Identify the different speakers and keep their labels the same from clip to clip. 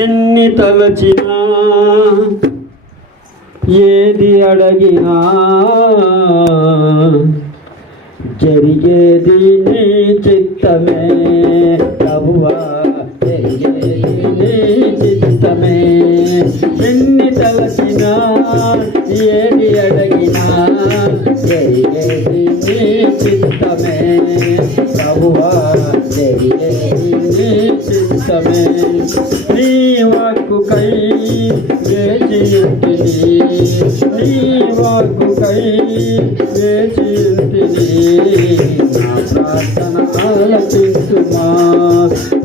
Speaker 1: ఎన్ని తలచినా ఏది అడగినా జరిగేది నీ చిత్తమే ప్రభువా. చిత్తమే ఎన్ని తలచినా ఏది అడగినా జరిగేది నీ చిత్తమే ప్రభువా జరిగేది నీ చిత్తమే నీ వాక్కుకై వేచియుంటిని నీ వాక్కుకై వేచియుంటిని నా ప్రార్థన ఆలకించుమా.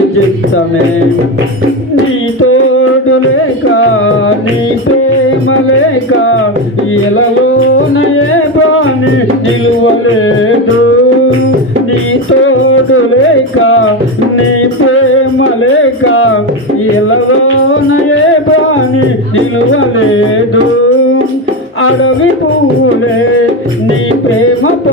Speaker 1: చిత్తమే నీ తోడు లేక నీ ప్రేమ లేక ఇలలోనయే బాని నిలువలేదు. నీ తోడు లేక నీ ప్రేమ లేక ఇలలోనయే బాని నిలువలేదు. అడవి పూలే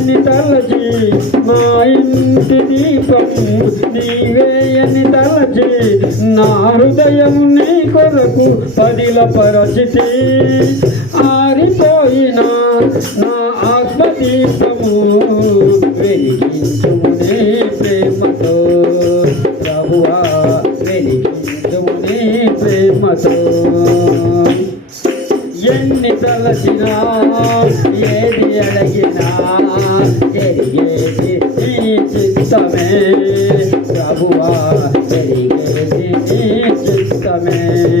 Speaker 1: నీవేయని తలచి నా ఇంటి దీపం నీవేయని తలచి నా హృదయం నీ కొరకు పదిల పరచితి. ఆరిపోయిన నా ఆత్మదీపము వెలిగించుము ప్రేమతో. ప్రభువా వెలిగించుము ప్రేమతో. చిత్తమే ప్రభువా జరిగేది నీ చిత్తమే ఆపదలు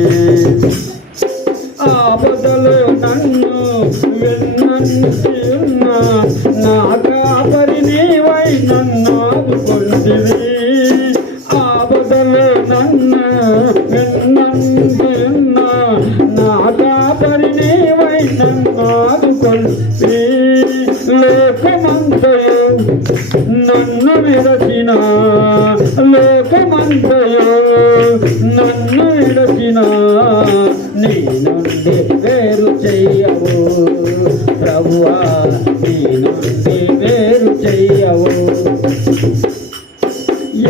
Speaker 1: నుండి వేరు చెయ్యవు.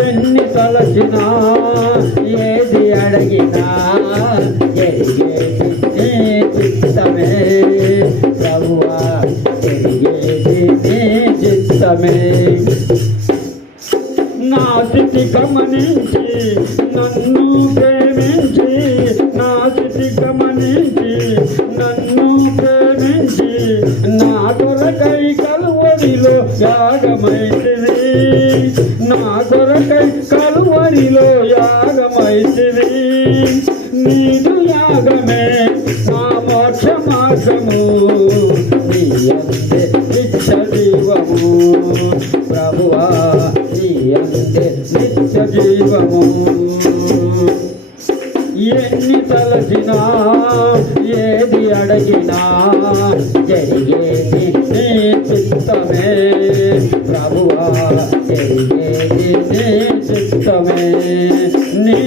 Speaker 1: ఎన్ని తలచినా ఏది అడిగినా ఎరిగేది నీ చిత్తమే. ప్రభువా ఎరిగేది నీ చిత్తమే. నా స్థితి గమనించి నన్ను ప్రేమించి నా స్థితి గమనించి నన్ను ప్రేమించి నా కొరకై కలువరిలో యాగమైతివి. నా కొరకై కలువరిలో యాగమైతివి. నీదు యాగమే నా మోక్ష మార్గము నీ అందే నిత్య జీవము. ప్రభువా నీ అందే నిత్య జీవము. తలచినా ఏది అడిగినా జరిగేది నీ చిత్తమే. ప్రభువా జరిగేది నీ చిత్తమే. నీ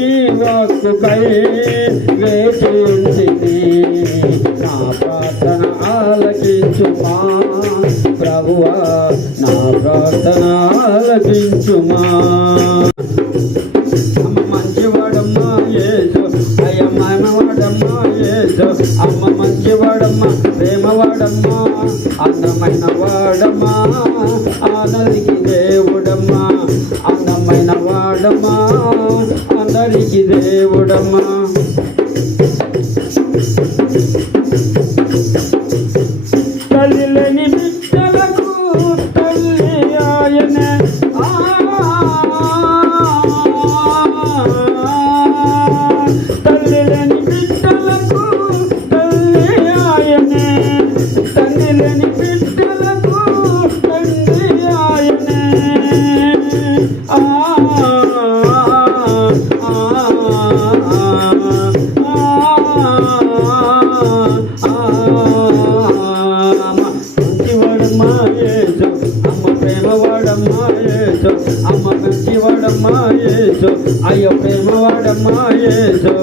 Speaker 1: వాక్కుకై వేచి ఉంచితి నా ప్రార్థన ఆలకించుమా. ప్రభువా నా ప్రార్థన ఆలకించుమా. వాడమ్మా ఏసు అమ్మ మంచివాడమ్మ ప్రేమవాడమ్మా అందమైన వాడమ్మా ఆనదికి దేవుడమ్మా అందమైన వాడమ్మా అందరికి దేవుడమ్మా. అయ్యో ప్రేమ వాడమ్మాయేసు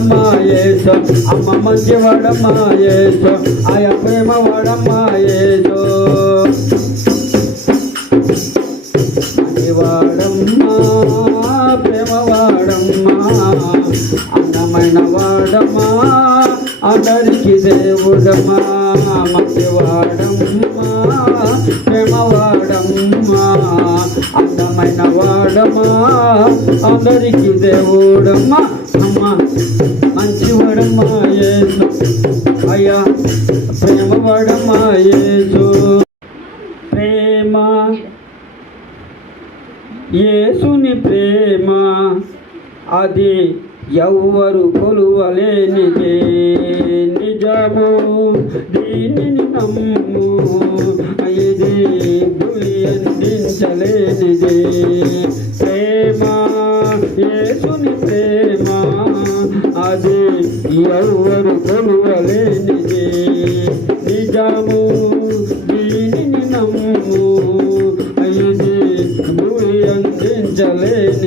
Speaker 1: వాడమ్మాయేసో అమ్మ మంచి వాడమ్మాయేసో ఆయ ప్రేమ వాడమ్మాయేసో వాడమ్మా ప్రేమ వాడమ్మా. అన్నమైన వాడమ్మా అందరికి దేవుడమ్మా. అది ఎవ్వరు కొలువలేనిదే.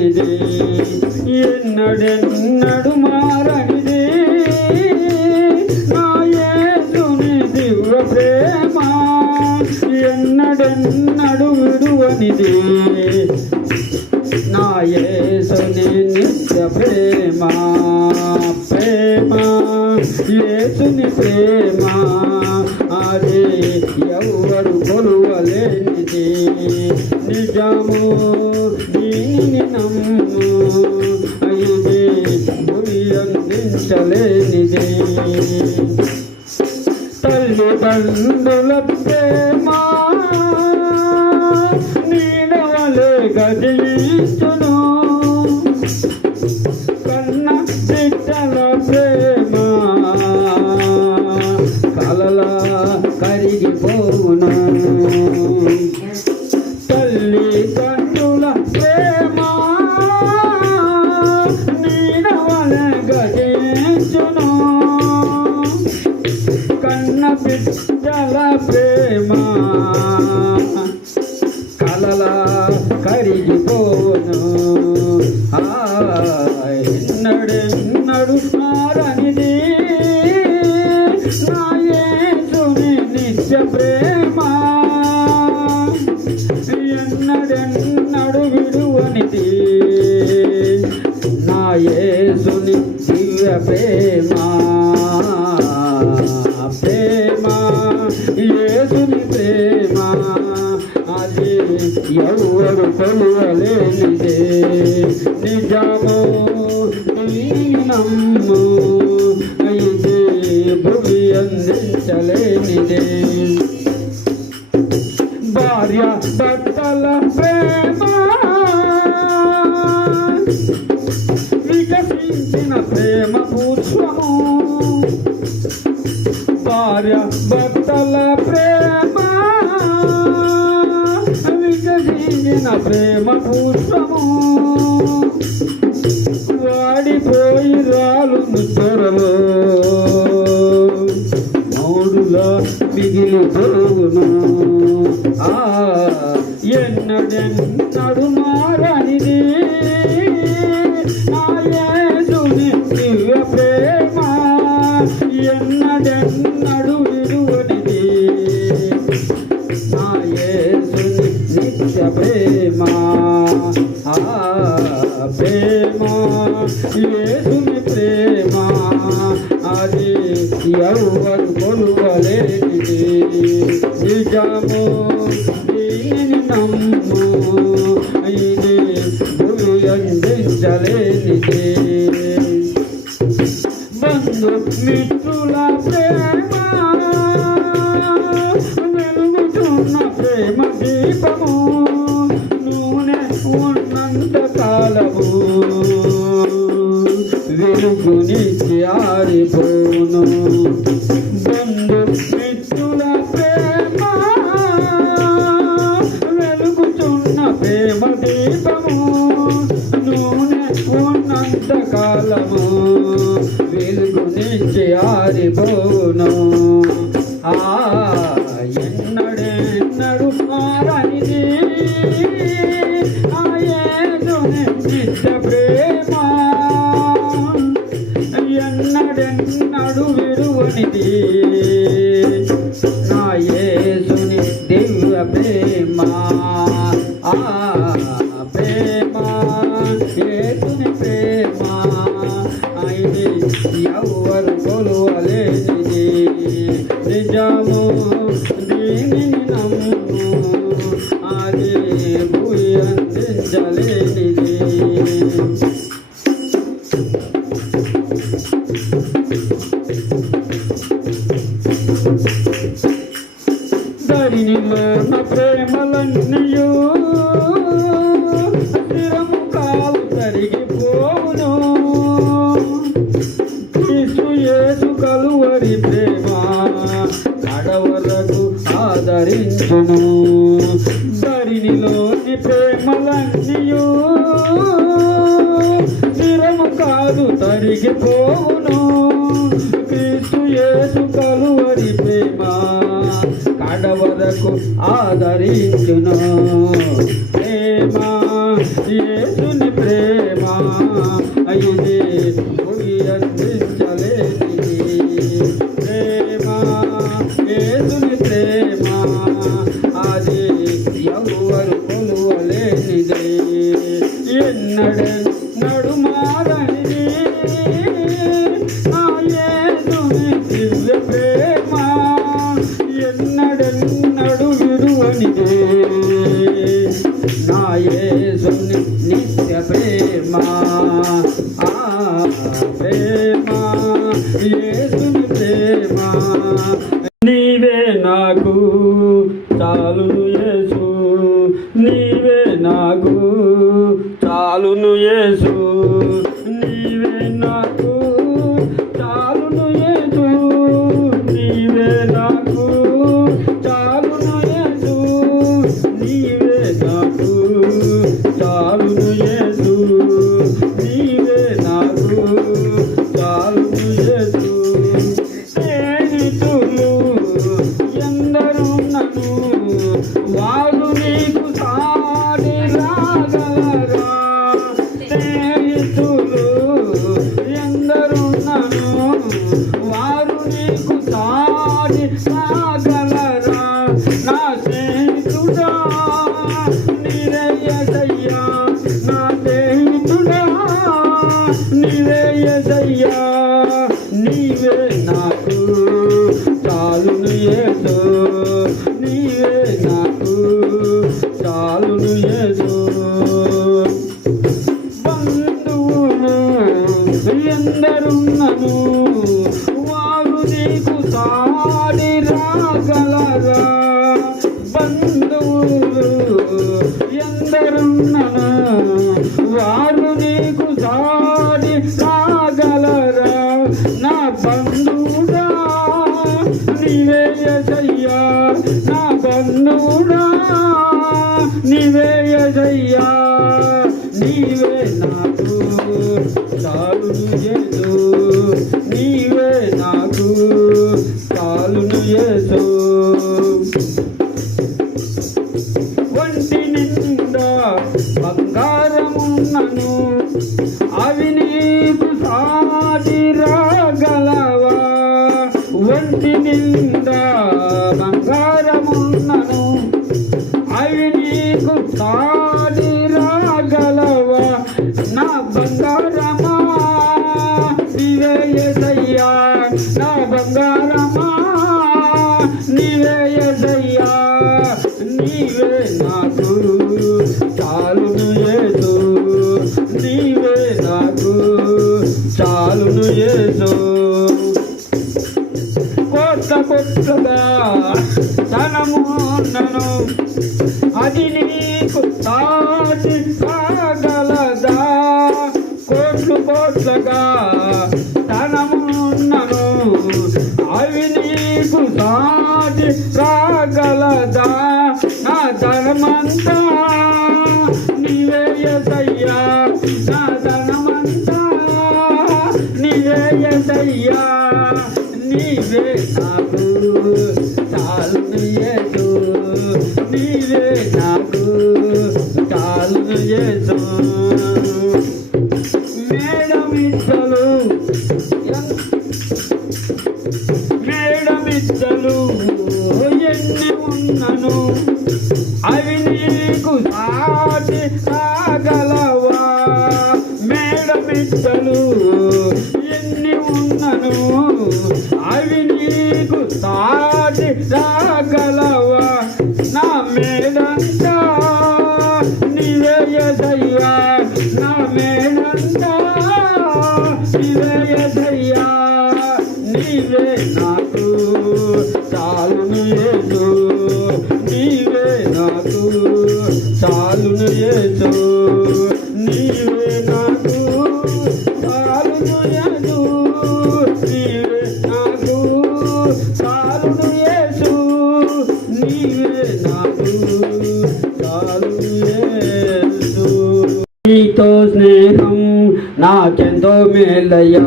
Speaker 1: మారనిదే ఎన్నడెన్నడు మారనిదే. నా యేసుని దివ్య ప్రేమ ఎన్నడెన్నడు విడువనిదే. నా యేసుని నిత్య ప్రేమ ప్రేమ యేసుని ప్రేమ అదే ఎవరు కొలువలేనిది. నిజము నమ్ము అయితే గురి అందించలేనిది. తల్లిదండ్రుల ప్రేమా నేను వలె గదిలిస్తును నిత్య ప్రేమ. ఎన్నడెన్నడు విడువనిది. నా యేసుని దివ్య ప్రేమ. భార్య భర్తల ప్రేమ వికసించిన ప్రేమ పుష్పము. వాడిపోయి రాలు ముచ్చరలో మౌడులా మిగిలిపోవును ఎన్నడెన్నడు మారనిది. యేసుని ప్రేమ అది ఎవరు కొలువలేనిది. నిజము దీనిని నమ్ము ఇది భూయందించలేనిది బంధు మిత్రుల ప్రేమ వెలుగుతున్న ప్రేమ దీపము. దీపము నూనె ఉన్నంత కాలము వెలుగు నుంచి ఆరిపోను ఆ ఎన్నడెన్నడు మారనిది. ఆ ఏదో నిత్య ప్రేమ. ఎన్నడెన్నడు విలువనిది. ఆదరించును. ప్రేమా ఏసుని ప్రేమా నీవే నాకు చాలును ఏసు నీవే నాకు చాలును ఏసు మిత్రులు ఎందరున్నాను వారు నీకు సాటి నీవే ఎదయ్యా నీవే నాకు చాలును యేసు నీవే నాకు చాలును ఎదు ఒంటి నిండా బంగారమున్నను అవి నీకు సాటి రాగలవా? ఒంటి నిండా బంగారమున్నను అవి నీకు సాటి రాగలవా? నా బంగారమా? నీవే ఎసయ్యా నా బంగారమా? నీవే ఎసయ్యా నీవే నాకు చాలును ఏదు నీవే నాకు చాలును ఏదో కొత్త కొత్తగా ధనమున్నను అది నీకు తాటి కాగలదా? కోట్లు కోట్లగా ధనమున్నను అవి నీకు సాటి కాగలదా? నా ధనమంతా నీవే ఎసయ్యా. నా ధనమంతా నీవే ఎసయ్యా. నీవే నాకు చాలును యేసు నీవే నాకు చాలును యేసు మేడమిద్దలు మేడమిద్దలు ఎన్ని ఉన్నను. అవి నీకు సాటి ఆగలవా? మేడమిద్దలు నీతో స్నేహం నాకెంతో మేలయ్యా.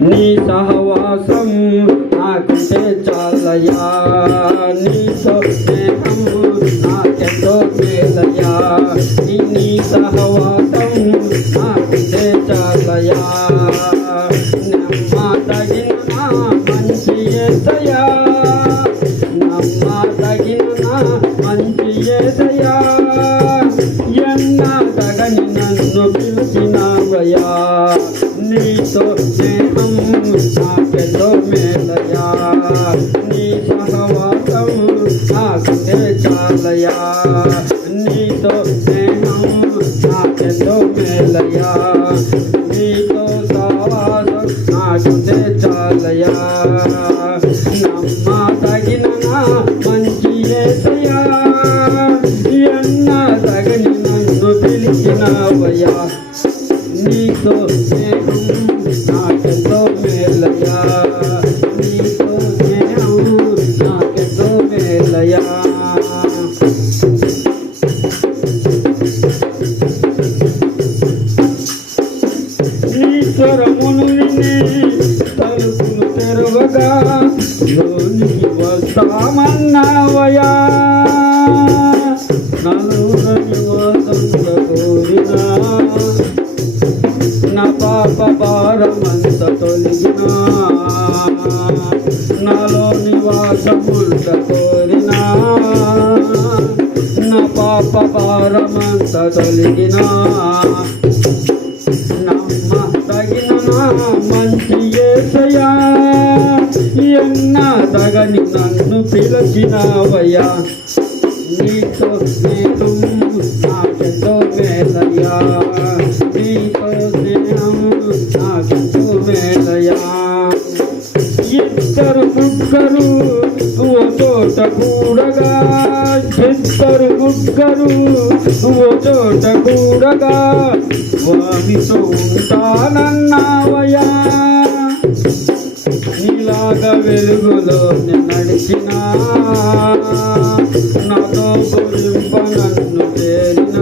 Speaker 1: నీ సహవాసం నాకంటే చాలయ్యా. నీతో స్నేహం నాకెంతో మేలయ్యా. నీ నీ సహవాసం నాకంటే చాలయ్యా. నాకెంతో మేలయ్యా నీ సహవాసం నాకంటే చాలయ్యా. నీతో స్నేహం నాకెంతో మేలయ్యా. నీతో సహవాసం నాకంటే చాలయ్యా. నమ్మ తగిన మంచి ఏసయ్యా. ఎన్న తగని నన్ను నీతో స్నేహం వస్తామన్నావయా నలుగురని వాసంత కోరినా నా పాప భారమంత తొలగినా నాలో నివాసముంట కోరినా నా పాప భారమంత తొలగినా నమ్మ తగిన ఎన్న తగని నన్ను పిలిచినవయ్యా. నీతో స్నేహం నాకెంతో మేలయ్యా. నీతో స్నేహం నాకెంతో మేలయ్యా. ఇద్దరు ముగ్గురు ఓ చోట కూడగా. ఇద్దరు ముగ్గురు ఓ చోట కూడగా. వామితో ఉంటానన్నావయ్యా. నీలాగా వెలుగులో నడిచిన నాతో గురింప నన్ను చేరిన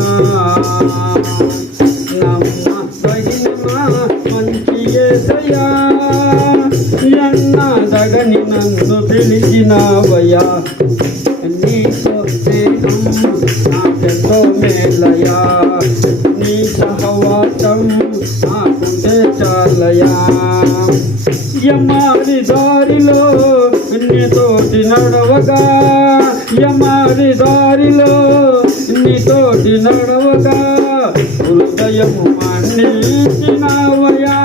Speaker 1: నమ్మ తగిన మంచి ఏసయ్యా ఎన్న దగని నన్ను పిలిచినవయ్యా. నీతో నాకెంతో మేలయా నీ సహవాసం నాకుంటే చాలయా యమారి దారిలో నీతోటి నడవగా యమారి దారిలో నీతోటి నడవగా హృదయము మన్నించినవయా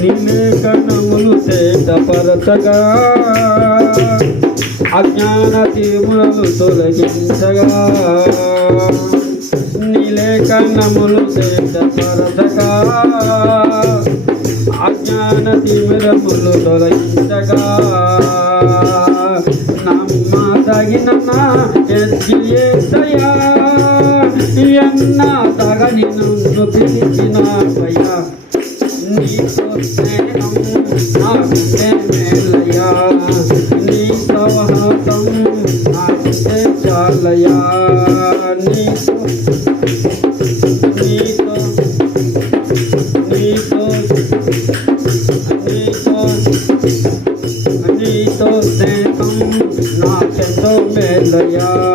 Speaker 1: నిన్నే కణములు చేతపరచగా అజ్ఞాన తీములు తొలగించగా నీలే నీలేఖనములు చేతపరచగా జ్ఞాన తీవ్రములు తొలగించగా. నమ్మ తగిన ఎస్యా ఎన్న తగని నన్ను పిలిచినవయ్యా నీతో నీ సవహాసం చాలయా నీతో నీతో స్నేహం నాకెంతో మేలయా